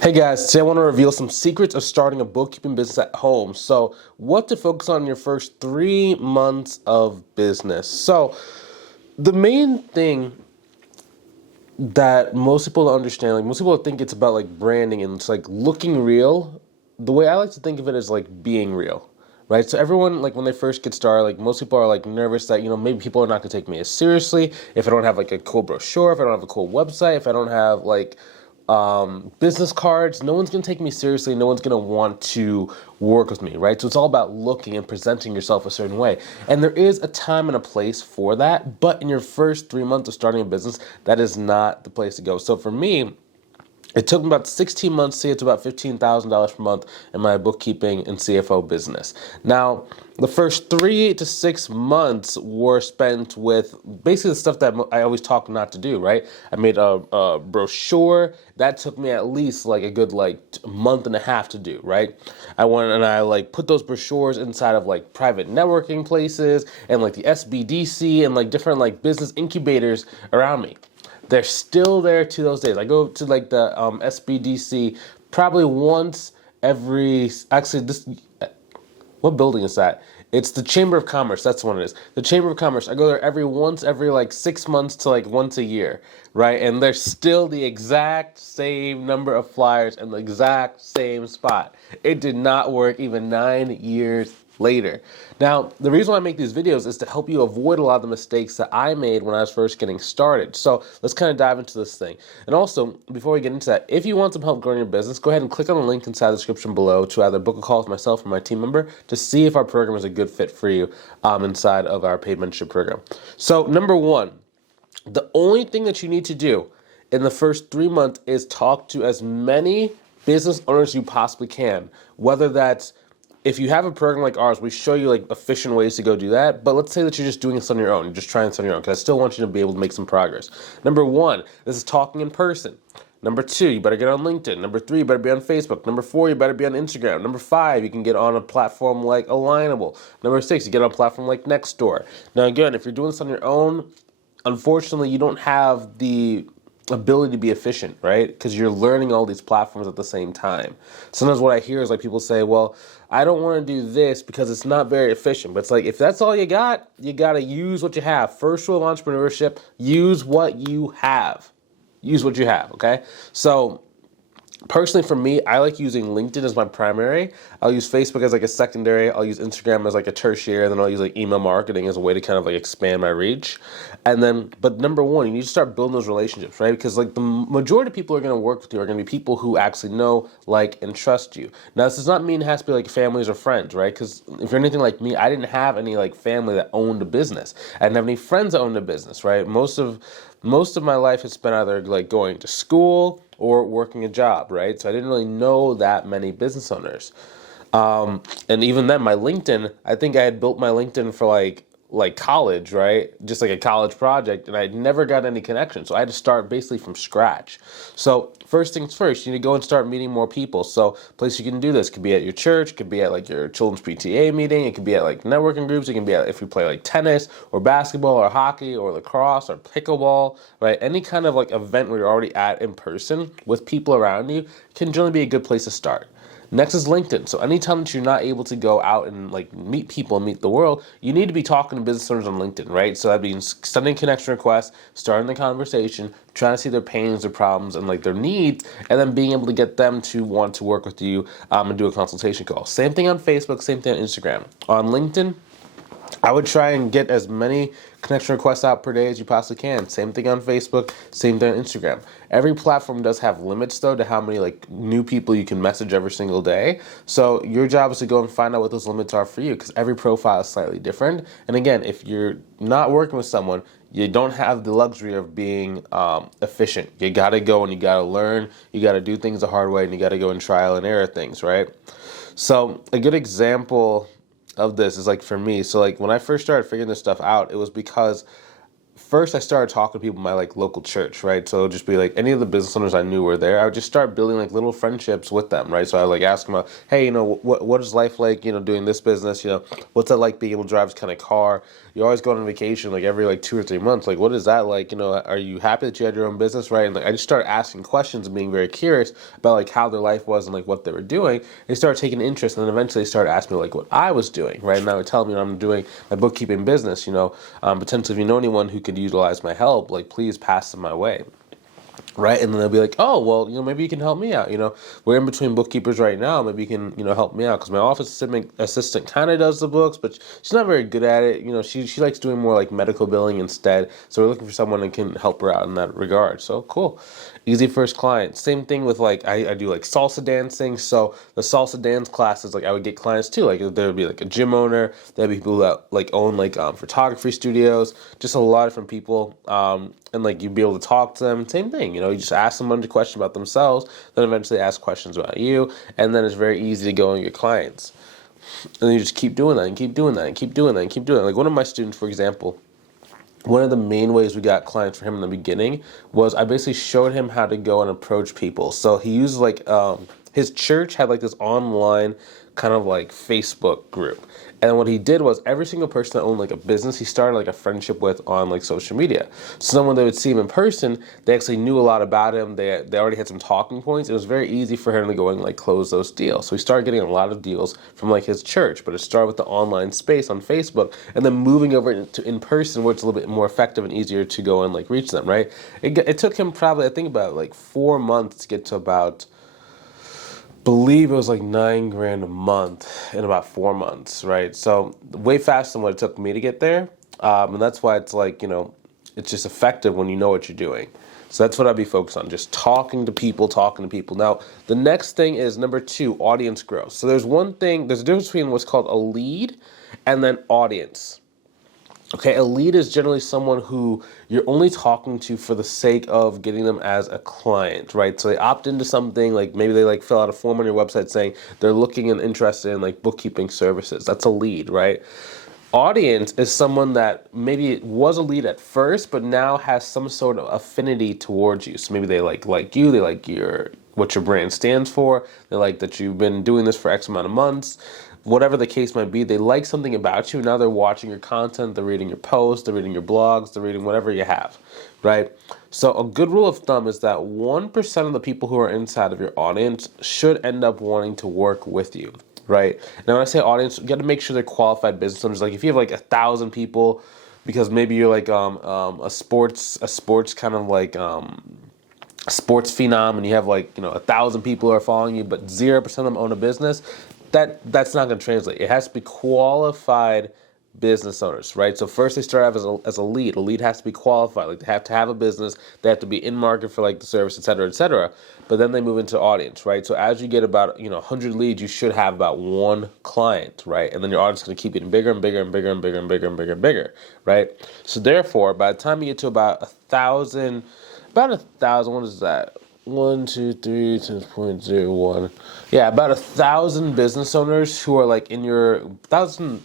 Hey guys, today I want to reveal some secrets of starting a bookkeeping business at home. So, what to focus on in your first 3 months of business. So, the main thing that most people don't understand, like most people think it's about like branding and it's like looking real. The way I like to think of it is like being real, right? So everyone, like when they first get started, like most people are like nervous that, maybe people are not gonna take me as seriously if I don't have like a cool brochure, if I don't have a cool website, if I don't have like business cards. No one's gonna take me seriously. No one's gonna want to work with me, right? So it's all about looking and presenting yourself a certain way. And there is a time and a place for that, but in your first 3 months of starting a business, that is not the place to go. So for me, it took me about 16 months to get to about $15,000 per month in my bookkeeping and CFO business. Now, the first 3 to 6 months were spent with basically the stuff that I always talk not to do, right? I made a brochure. That took me at least like a good month and a half to do, right? I went and I like put those brochures inside of like private networking places and like the SBDC and like different like business incubators around me. They're still there to those days. I go to like the SBDC probably once every. Actually, this what building is that? It's the Chamber of Commerce. That's what it is. The Chamber of Commerce. I go there every like 6 months to like once a year, right? And they're still the exact same number of flyers in the exact same spot. It did not work even 9 years later. Now, the reason why I make these videos is to help you avoid a lot of the mistakes that I made when I was first getting started. So let's kind of dive into this thing. And also, before we get into that, if you want some help growing your business, go ahead and click on the link inside the description below to either book a call with myself or my team member to see if our program is a good fit for you inside of our paid mentorship program. So number one, the only thing that you need to do in the first 3 months is talk to as many business owners you possibly can, whether that's if you have a program like ours, we show you like efficient ways to go do that. But let's say that you're just doing this on your own. You're just trying this on your own because I still want you to be able to make some progress. Number one, this is talking in person. Number two, you better get on LinkedIn. Number three, you better be on Facebook. Number four, you better be on Instagram. Number five, you can get on a platform like Alignable. Number six, you get on a platform like Nextdoor. Now again, if you're doing this on your own, unfortunately, you don't have the ability to be efficient, right? Because you're learning all these platforms at the same time. Sometimes what I hear is like people say, well, I don't want to do this because it's not very efficient. But it's like, if that's all you got to use what you have. First rule of entrepreneurship, use what you have. Use what you have, okay? So personally, for me, I like using LinkedIn as my primary. I'll use Facebook as like a secondary. I'll use Instagram as like a tertiary. And then I'll use like email marketing as a way to kind of like expand my reach. And then, but number one, you need to start building those relationships, right? Because like the majority of people who are going to work with you are going to be people who actually know, like, and trust you. Now, this does not mean it has to be like families or friends, right? Because if you're anything like me, I didn't have any like family that owned a business. I didn't have any friends that owned a business, right? Most of my life has been either like going to school or working a job, right? So I didn't really know that many business owners. And even then, my LinkedIn, I think I had built my LinkedIn for like college, right? Just like a college project, and I'd never got any connection. So I had to start basically from scratch. So first things first, you need to go and start meeting more people. So place you can do this could be at your church, could be at like your children's PTA meeting, it could be at like networking groups, it can be at if you play like tennis or basketball or hockey or lacrosse or pickleball, right? Any kind of like event where you're already at in person with people around you can generally be a good place to start. Next is LinkedIn. So anytime that you're not able to go out and like meet people and meet the world, you need to be talking to business owners on LinkedIn, right? So that means sending connection requests, starting the conversation, trying to see their pains, their problems, and like their needs, and then being able to get them to want to work with you and do a consultation call. Same thing on Facebook, same thing on Instagram. On LinkedIn, I would try and get as many connection requests out per day as you possibly can. Same thing on Facebook, same thing on Instagram. Every platform does have limits though to how many like new people you can message every single day. So your job is to go and find out what those limits are for you because every profile is slightly different. And again, if you're not working with someone, you don't have the luxury of being efficient. You got to go and you got to learn. You got to do things the hard way and you got to go and trial and error things, right? So a good example of this is like for me. So like when I first started figuring this stuff out, it was because first I started talking to people in my like local church, right? So it'd just be like any of the business owners I knew were there. I would just start building like little friendships with them, right? So I would like ask them about, hey, what is life like, doing this business, what's it like being able to drive this kind of car? You always go on vacation like every like 2 or 3 months. Like, what is that like? Are you happy that you had your own business, right? And like I just started asking questions and being very curious about like how their life was and like what they were doing. They started taking interest, and then eventually they started asking me like what I was doing, right? And I would tell them, I'm doing my bookkeeping business, potentially if you know anyone who could utilize my help, like please pass them my way. Right, and then they'll be like, "Oh, well, maybe you can help me out. We're in between bookkeepers right now. Maybe you can, help me out because my office assistant kind of does the books, but she's not very good at it. She likes doing more like medical billing instead. So we're looking for someone that can help her out in that regard. So cool, easy first client. Same thing with like I do like salsa dancing. So the salsa dance classes, like I would get clients too. Like there would be like a gym owner. There'd be people that like own like photography studios. Just a lot of different people. And like you'd be able to talk to them. Same thing, you just ask them a question about themselves, then eventually ask questions about you, and then it's very easy to go on your clients. And then you just keep doing that and keep doing that and keep doing that and keep doing that. Like one of my students, for example, one of the main ways we got clients for him in the beginning was I basically showed him how to go and approach people. So he used like his church had like this online kind of like Facebook group. And what he did was every single person that owned like a business, he started like a friendship with on like social media. So then when they would see him in person, they actually knew a lot about him. They already had some talking points. It was very easy for him to go and like close those deals. So he started getting a lot of deals from like his church, but it started with the online space on Facebook and then moving over to in person where it's a little bit more effective and easier to go and like reach them, right? It took him probably, I think about like 4 months to get to about, believe it was like $9,000 a month in about 4 months, right? So way faster than what it took me to get there. And that's why it's like, it's just effective when you know what you're doing. So that's what I'd be focused on, just talking to people. Now, the next thing is number 2, audience growth. So there's a difference between what's called a lead and then audience. Okay, a lead is generally someone who you're only talking to for the sake of getting them as a client, right? So they opt into something, like maybe they like fill out a form on your website saying they're looking and interested in like bookkeeping services. That's a lead, right? Audience is someone that maybe it was a lead at first, but now has some sort of affinity towards you. So maybe they like you, they like what your brand stands for, they like that you've been doing this for X amount of months. Whatever the case might be, they like something about you. Now they're watching your content, they're reading your posts, they're reading your blogs, they're reading whatever you have, right? So a good rule of thumb is that 1% of the people who are inside of your audience should end up wanting to work with you, right? Now when I say audience, you got to make sure they're qualified business owners. Like if you have like 1,000 people, because maybe you're like a sports kind of like sports phenom, and you have like 1,000 people are following you, but 0% of them own a business. That's not going to translate. It has to be qualified business owners, right? So first they start out as a lead. A lead has to be qualified. Like they have to have a business. They have to be in market for like the service, et cetera, et cetera. But then they move into audience, right? So as you get about 100 leads, you should have about 1 client, right? And then your audience is going to keep getting bigger and bigger and bigger and bigger and bigger and bigger and bigger, right? So therefore, by the time you get to about 1,000, what is that? 1, 2, 3, 10.01. Yeah, about 1,000 business owners who are like in your 1,000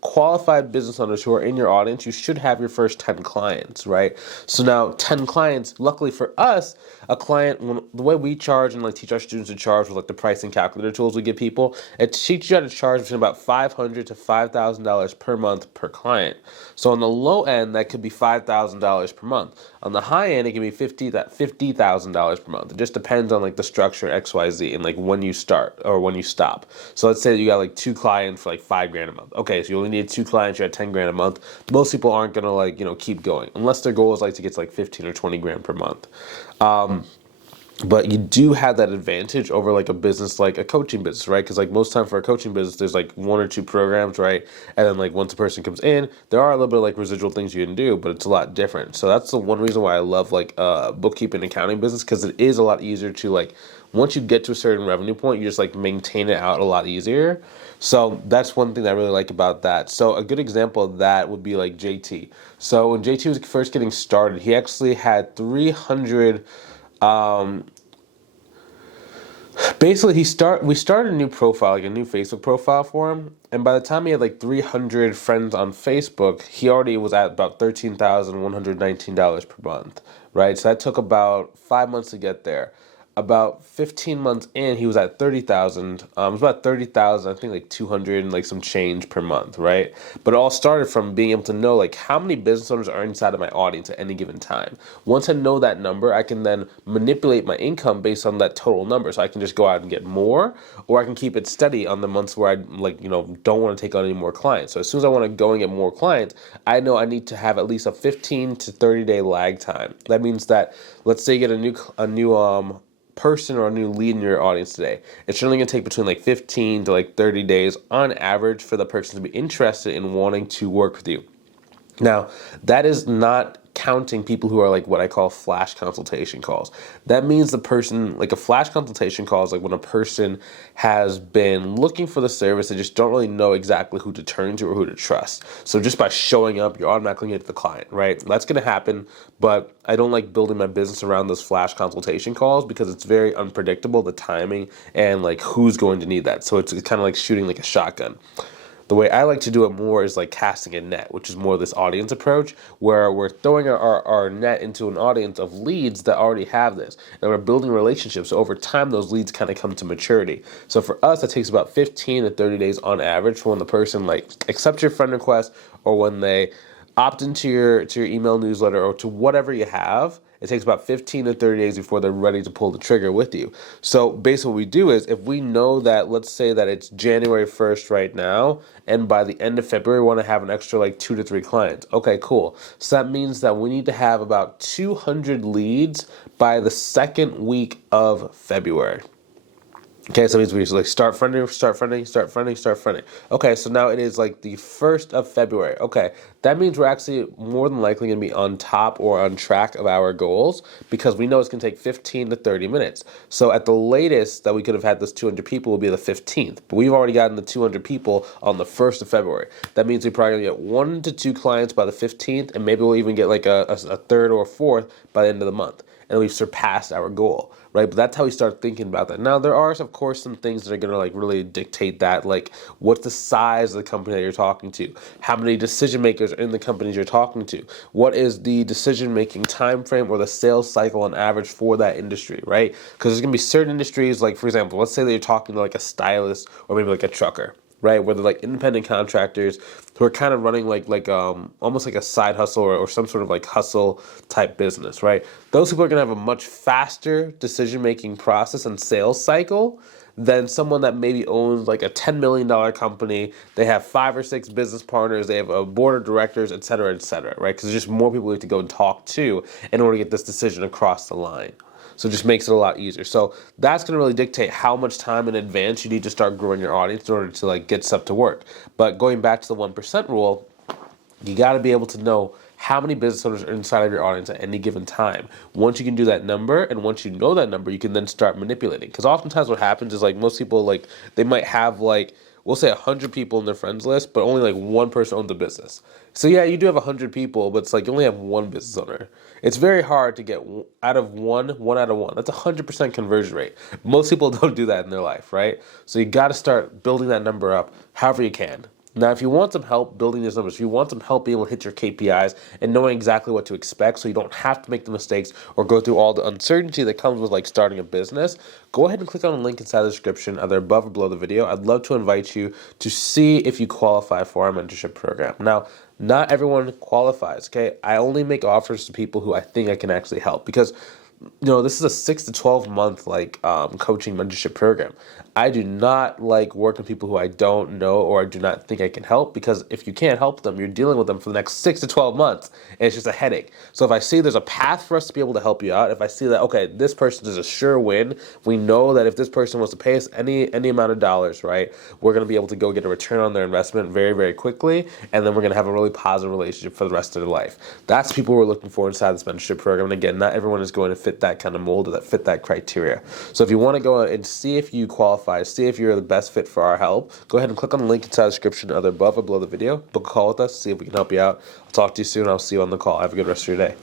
qualified business owners who are in your audience, you should have your first 10 clients, right? So now 10 clients, luckily for us, a client, the way we charge and like teach our students to charge with like the pricing calculator tools we give people, it teaches you how to charge between about $500 to $5,000 per month per client. So on the low end, that could be $5,000 per month. On the high end, it can be $50,000 per month. It just depends on like the structure XYZ and like when you start or when you stop. So let's say that you got like 2 clients for like $5,000 a month. Okay, so you only need 2 clients, you're at $10,000 a month. Most people aren't gonna like keep going unless their goal is like to get to like 15 or 20 grand per month. But you do have that advantage over like a business, like a coaching business, right? Because like most time for a coaching business, there's like 1 or 2 programs, right? And then like once a person comes in, there are a little bit of like residual things you can do, but it's a lot different. So that's the one reason why I love like bookkeeping and accounting business, because it is a lot easier to like, once you get to a certain revenue point, you just like maintain it out a lot easier. So that's one thing that I really like about that. So a good example of that would be like JT. So when JT was first getting started, he actually had 300 Basically, we started a new profile, like a new Facebook profile for him, and by the time he had like 300 friends on Facebook, he already was at about $13,119 per month, right? So that took about 5 months to get there. About 15 months in, he was at 30,000. It was about 30,000, I think like 200 and like some change per month, right? But it all started from being able to know like how many business owners are inside of my audience at any given time. Once I know that number, I can then manipulate my income based on that total number. So I can just go out and get more, or I can keep it steady on the months where I don't want to take on any more clients. So as soon as I want to go and get more clients, I know I need to have at least a 15 to 30 day lag time. That means that let's say you get a new person or a new lead in your audience today. It's generally going to take between like 15 to like 30 days on average for the person to be interested in wanting to work with you. Now, that is not counting people who are like what I call flash consultation calls. That means the person, like a flash consultation call is like when a person has been looking for the service, they just don't really know exactly who to turn to or who to trust. So just by showing up, you're automatically going to get the client, right? That's going to happen, but I don't like building my business around those flash consultation calls because it's very unpredictable, the timing and like who's going to need that. So it's kind of like shooting like a shotgun. The way I like to do it more is like casting a net, which is more this audience approach, where we're throwing our net into an audience of leads that already have this. And we're building relationships. So over time, those leads kind of come to maturity. So for us, it takes about 15 to 30 days on average for when the person like accepts your friend request or when they opt into your email newsletter or to whatever you have. It takes about 15 to 30 days before they're ready to pull the trigger with you. So basically what we do is if we know that, let's say that it's January 1st right now, and by the end of February, we want to have an extra like 2 to 3 clients. Okay, cool. So that means that we need to have about 200 leads by the second week of February. Okay, so it means we just like start funding. Okay, so now it is like the 1st of February. Okay, that means we're actually more than likely going to be on top or on track of our goals because we know it's going to take 15 to 30 minutes. So at the latest that we could have had this 200 people will be the 15th, but we've already gotten the 200 people on the 1st of February. That means we probably get 1 to 2 clients by the 15th, and maybe we'll even get like a third or a fourth by the end of the month. And we've surpassed our goal, right? But that's how we start thinking about that. Now, there are, of course, some things that are going to like really dictate that, like what's the size of the company that you're talking to? How many decision makers are in the companies you're talking to? What is the decision-making time frame or the sales cycle on average for that industry, right? Because there's going to be certain industries, like, for example, let's say that you're talking to like a stylist or maybe like a trucker, right? Where they're like independent contractors who are kind of running like almost like a side hustle or some sort of like hustle type business, right? Those people are going to have a much faster decision-making process and sales cycle than someone that maybe owns like a $10 million company. They have 5 or 6 business partners. They have a board of directors, et cetera, right? Because there's just more people we have to go and talk to in order to get this decision across the line. So it just makes it a lot easier. So that's going to really dictate how much time in advance you need to start growing your audience in order to like get stuff to work. But going back to the 1% rule, you got to be able to know how many business owners are inside of your audience at any given time. Once you can do that number, and once you know that number, you can then start manipulating. Because oftentimes what happens is like most people, like they might have like, we'll say 100 people in their friends list, but only like one person owns a business. So yeah, you do have 100 people, but it's like you only have one business owner. It's very hard to get out of one out of one. That's 100% conversion rate. Most people don't do that in their life, right? So you got to start building that number up however you can. Now, if you want some help building these numbers, if you want some help being able to hit your KPIs and knowing exactly what to expect so you don't have to make the mistakes or go through all the uncertainty that comes with like starting a business, go ahead and click on the link inside the description, either above or below the video. I'd love to invite you to see if you qualify for our mentorship program. Now, not everyone qualifies, okay? I only make offers to people who I think I can actually help because this is a 6 to 12 month like coaching mentorship program. I do not like working with people who I don't know or I do not think I can help, because if you can't help them, you're dealing with them for the next 6 to 12 months, and it's just a headache. So if I see there's a path for us to be able to help you out, if I see that, okay, this person is a sure win, we know that if this person wants to pay us any amount of dollars, right, we're going to be able to go get a return on their investment very, very quickly, and then we're going to have a really positive relationship for the rest of their life. That's people we're looking for inside this mentorship program. And again, not everyone is going to fit that kind of mold or that fit that criteria. So if you want to go and see if you qualify, see if you're the best fit for our help, go ahead and click on the link inside the description, either above or below the video. Book a call with us, see if we can help you out. I'll talk to you soon. I'll see you on the call. Have a good rest of your day.